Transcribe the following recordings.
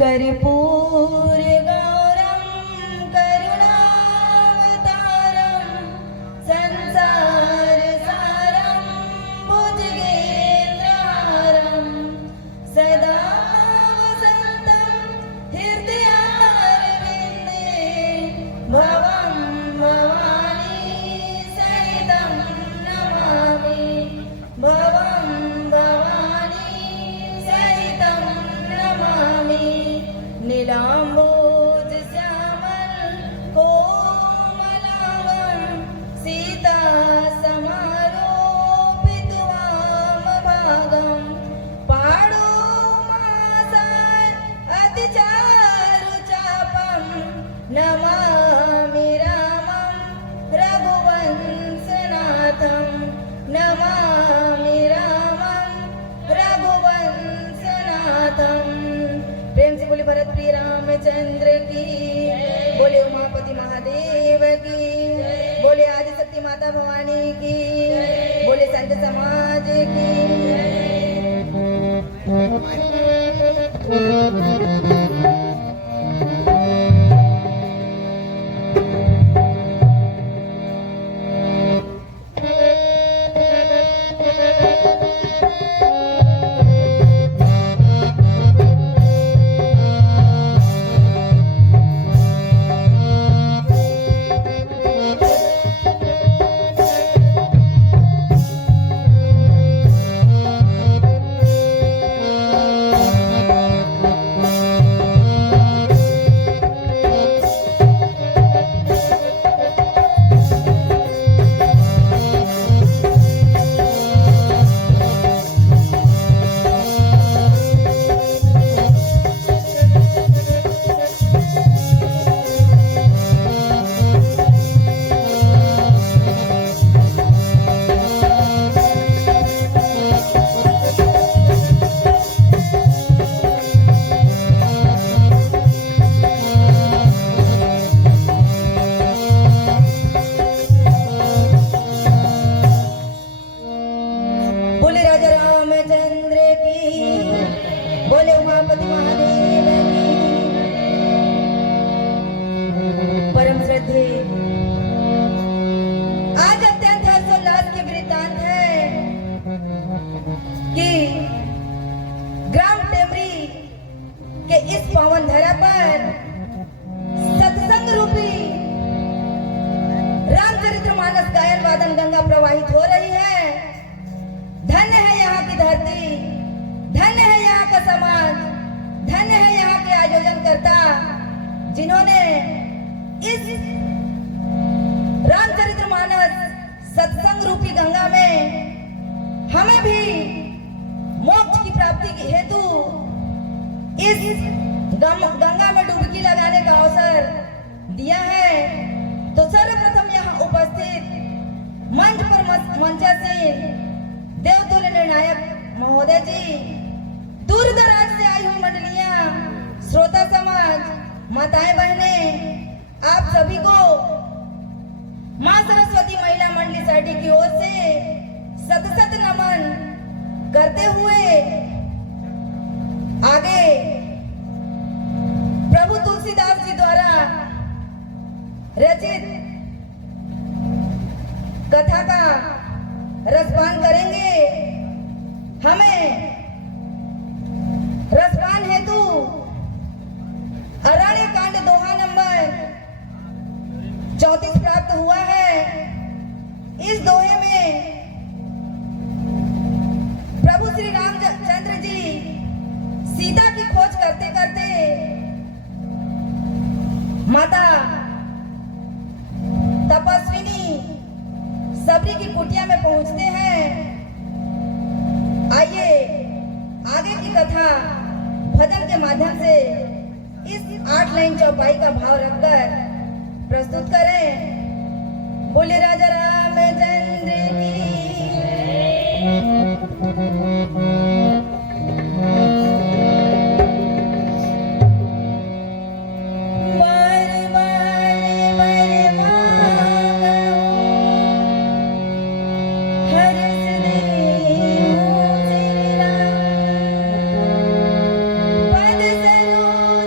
कर्पूर गौरम करुणावतारम संसार सारम भुजगेन्द्रहारम सदा वसंतम हृदयारविंदे भवं भवानी सहितं नमामि भवं भवानी सहितं नमामि नीलाम्बोज श्यामल कोमलांगं सीता समारोपितवाम भागं पाणो मासाय अतिचारुचापं नमामि रामं रघुवंशनाथं नमामि रामं रघुवंशनाथं। प्रेम से बोले भरत प्रिय रामचंद्र की, बोले उमापति महादेव की, बोले आदिशक्ति माता भवानी की, बोले संत समाज की। बोले राजा रामचंद्र की, बोले उमापति महादेव की। परम श्रद्धे, आज अत्यंत हर्षोल्लास की वृत्तांत है कि ग्राम टेमरी के इस पावन धरा पर सत्संग रूपी रामचरितमानस गायन वादन गंगा प्रवाहित हो रही है। धन्य है यहाँ की धरती, धन्य है यहाँ का समाज, धन्य है यहाँ के आयोजनकर्ता जिन्होंने इस रामचरितमानस सत्संग रूपी गंगा में हमें भी मोक्ष की प्राप्ति के हेतु इस गंगा में डुबकी लगाने का अवसर दिया है। तो सर्वप्रथम यहाँ उपस्थित मंच पर मंचासीन देवतुल्य निर्णायक महोदय जी, दूर दराज से आई हुई मंडलियां, श्रोता समाज, माताएं बहने, आप सभी को मां सरस्वती महिला मंडली साटी की ओर से सत सत नमन करते हुए आगे प्रभु तुलसीदास जी द्वारा रचित कथा का रसपान करेंगे। हमें रसपान हेतु अरण्य कांड दोहा नंबर 34 प्राप्त हुआ है। इस दोहे में प्रभु श्री रामचंद्र जी सीता की खोज करते करते माता तपस्विनी सबरी की कुटिया में पहुंचते हैं। आइए आगे की कथा भजन के माध्यम से इस 8 लाइन चौपाई का भाव रखकर प्रस्तुत करें। बोले राजा रामचंद्र की। पद सरो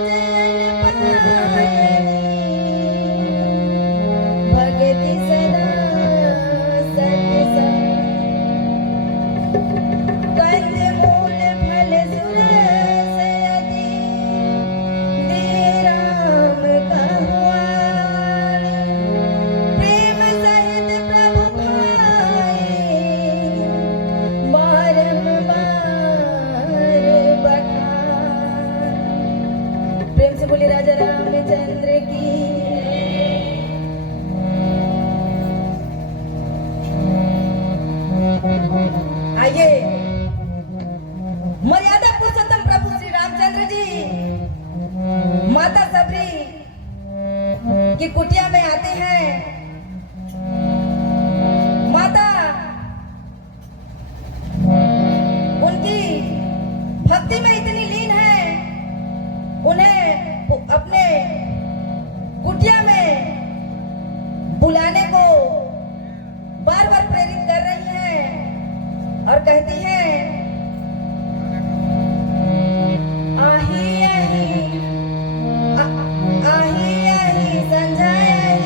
बोले राजा रामचंद्र की। आइए मर्यादा पुरुषोत्तम प्रभु श्री रामचंद्र जी माता सबरी की कुटिया में आते हैं। माता उनकी भक्ति में इतनी लीन है, उन्हें अपने कुटिया में बुलाने को बार बार प्रेरित कर रही हैं और कहती हैं आही आही आही आही संझा आही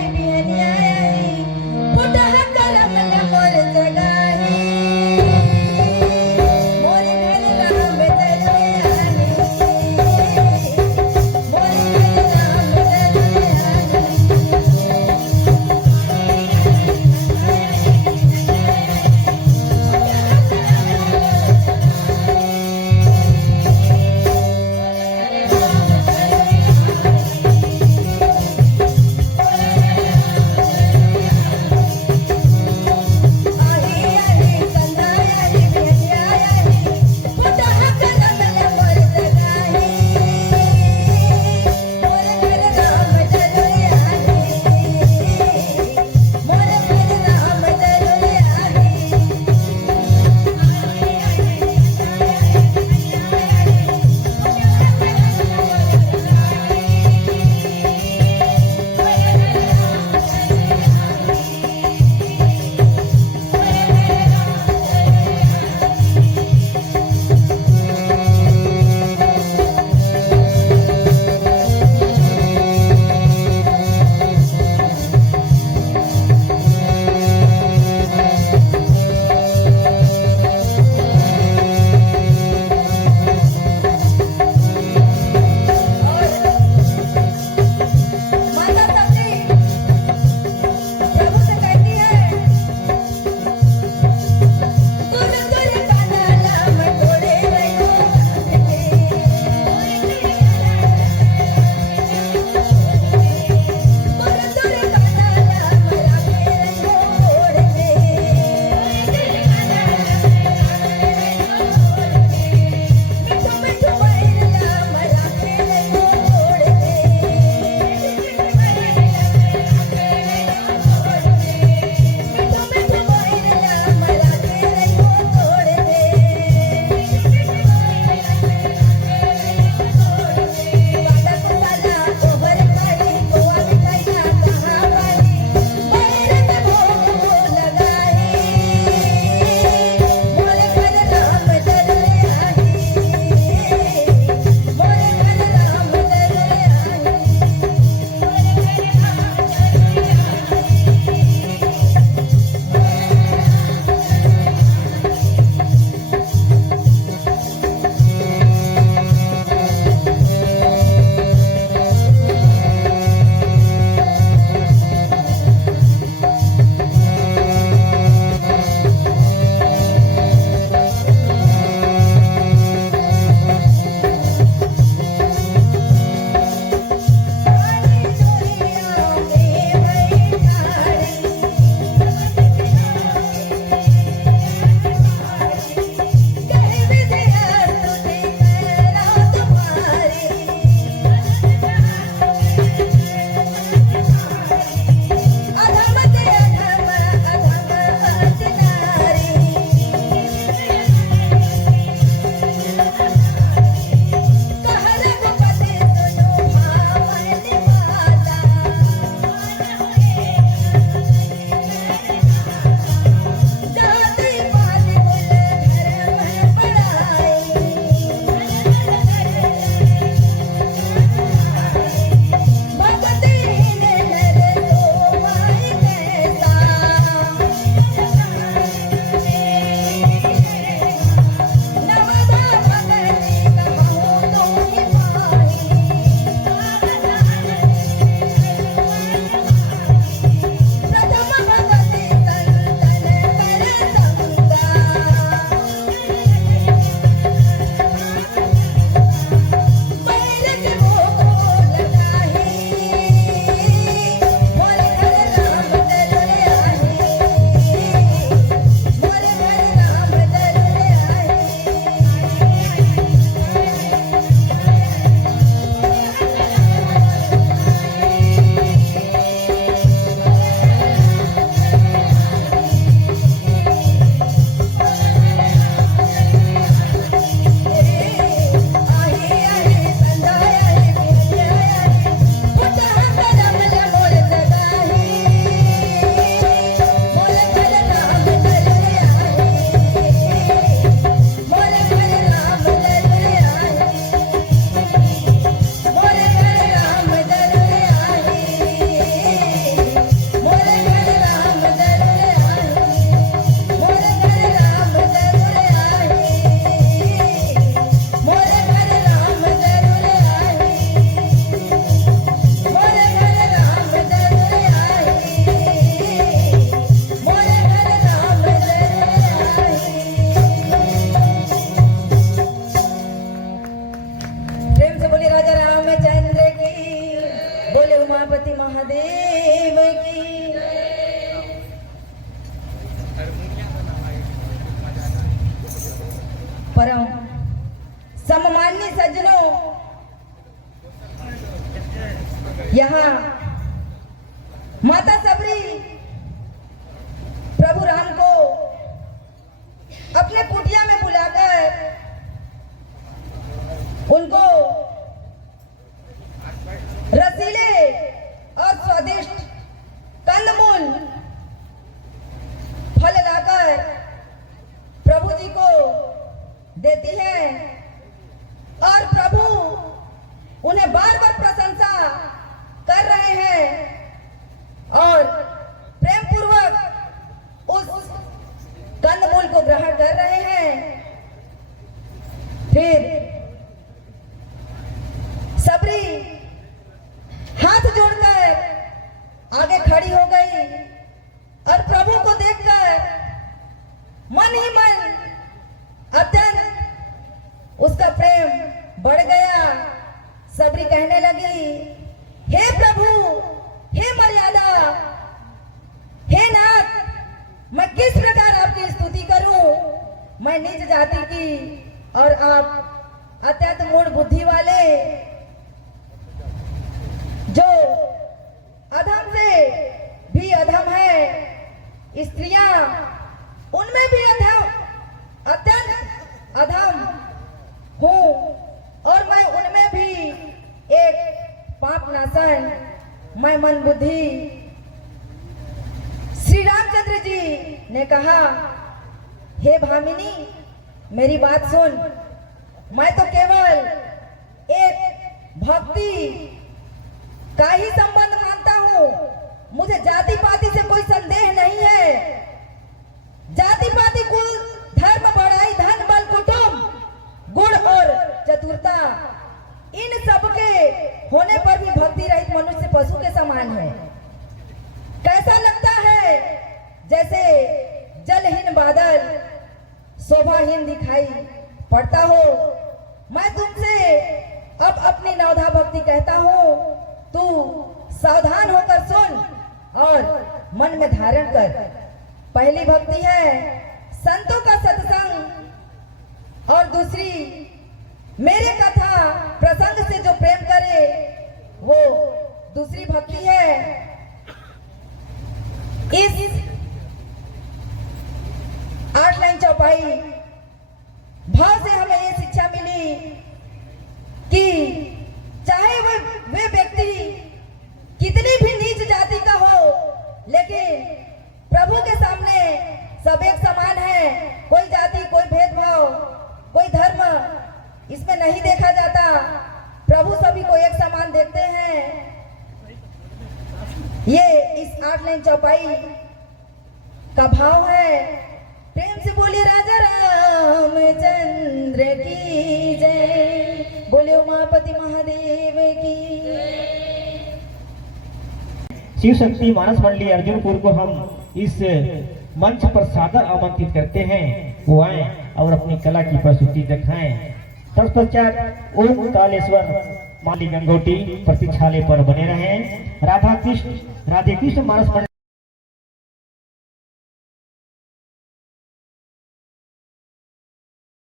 उमापति महादेव की। परम सम्माननीय सज्जनों, यहाँ माता सबरी प्रभु राम को अपने कुटिया में बुलाकर उनको रसीले और स्वादिष्ट कंदमूल फल लाकर प्रभु जी को देती है और प्रभु उन्हें बार बार प्रशंसा कर रहे हैं और प्रेम पूर्वक उस कंदमूल को ग्रहण कर रहे हैं। फिर सबरी हाथ जोड़कर आगे खड़ी हो गई और प्रभु को देखकर मन ही मन अत्यंत उसका प्रेम बढ़ गया। सबरी कहने लगी, हे प्रभु, हे मर्यादा, हे नाथ, मैं किस प्रकार आपकी स्तुति करूं। मैं नीच जाति की और आप अत्यंत मूढ़ बुद्धि वाले, जो अधम से भी अधम है। स्त्रियां उनमें भी अत्यंत अधम हूं और मैं उनमें भी एक पाप नाशन। मैं मन बुद्धि। श्री रामचंद्र जी ने कहा, हे भामिनी, मेरी बात सुन। मैं तो केवल एक भक्ति का ही संबंध मानता हूं। मुझे जाति पाति से कोई संदेह नहीं है। जाति पाति, कुल, धर्म, बड़ाई, धन, बल, कुटुंब, गुण और चतुरता, इन सब के होने पर भी भक्ति रहित मनुष्य पशु के समान है। कैसा लगता है जैसे जलहीन बादल शोभाहीन दिखाई पड़ता हो। मैं तुमसे अब अपनी नवधा भक्ति कहता हूँ, तू सावधान होकर सुन और मन में धारण कर। पहली भक्ति है संतों का सत्संग और दूसरी मेरे कथा प्रसंग से जो प्रेम करे वो दूसरी भक्ति है। इस 8 लाइन चौपाई भाव से हमें ये शिक्षा मिली कि चाहे वे व्यक्ति कितनी भी नीच जाति का हो, लेकिन प्रभु के सामने सब एक समान है। कोई जाति, कोई भेदभाव, कोई धर्म इसमें नहीं देखा जाता। प्रभु सभी को एक समान देखते हैं। ये इस 8 लाइन चौपाई का भाव है। प्रेम से बोलिए राजा रामचंद्र की जय, बोले उमापति महादेव की। शिव शक्ति मानस मंडली अर्जुनपुर को हम इस मंच पर सादर आमंत्रित करते हैं, वो आए और अपनी कला की प्रस्तुति दिखाएं। तत्पश्चात ओम कालेश्वर माली गंगोटी प्रतीक्षालय पर बने रहें। राधे कृष्ण मानस मंडली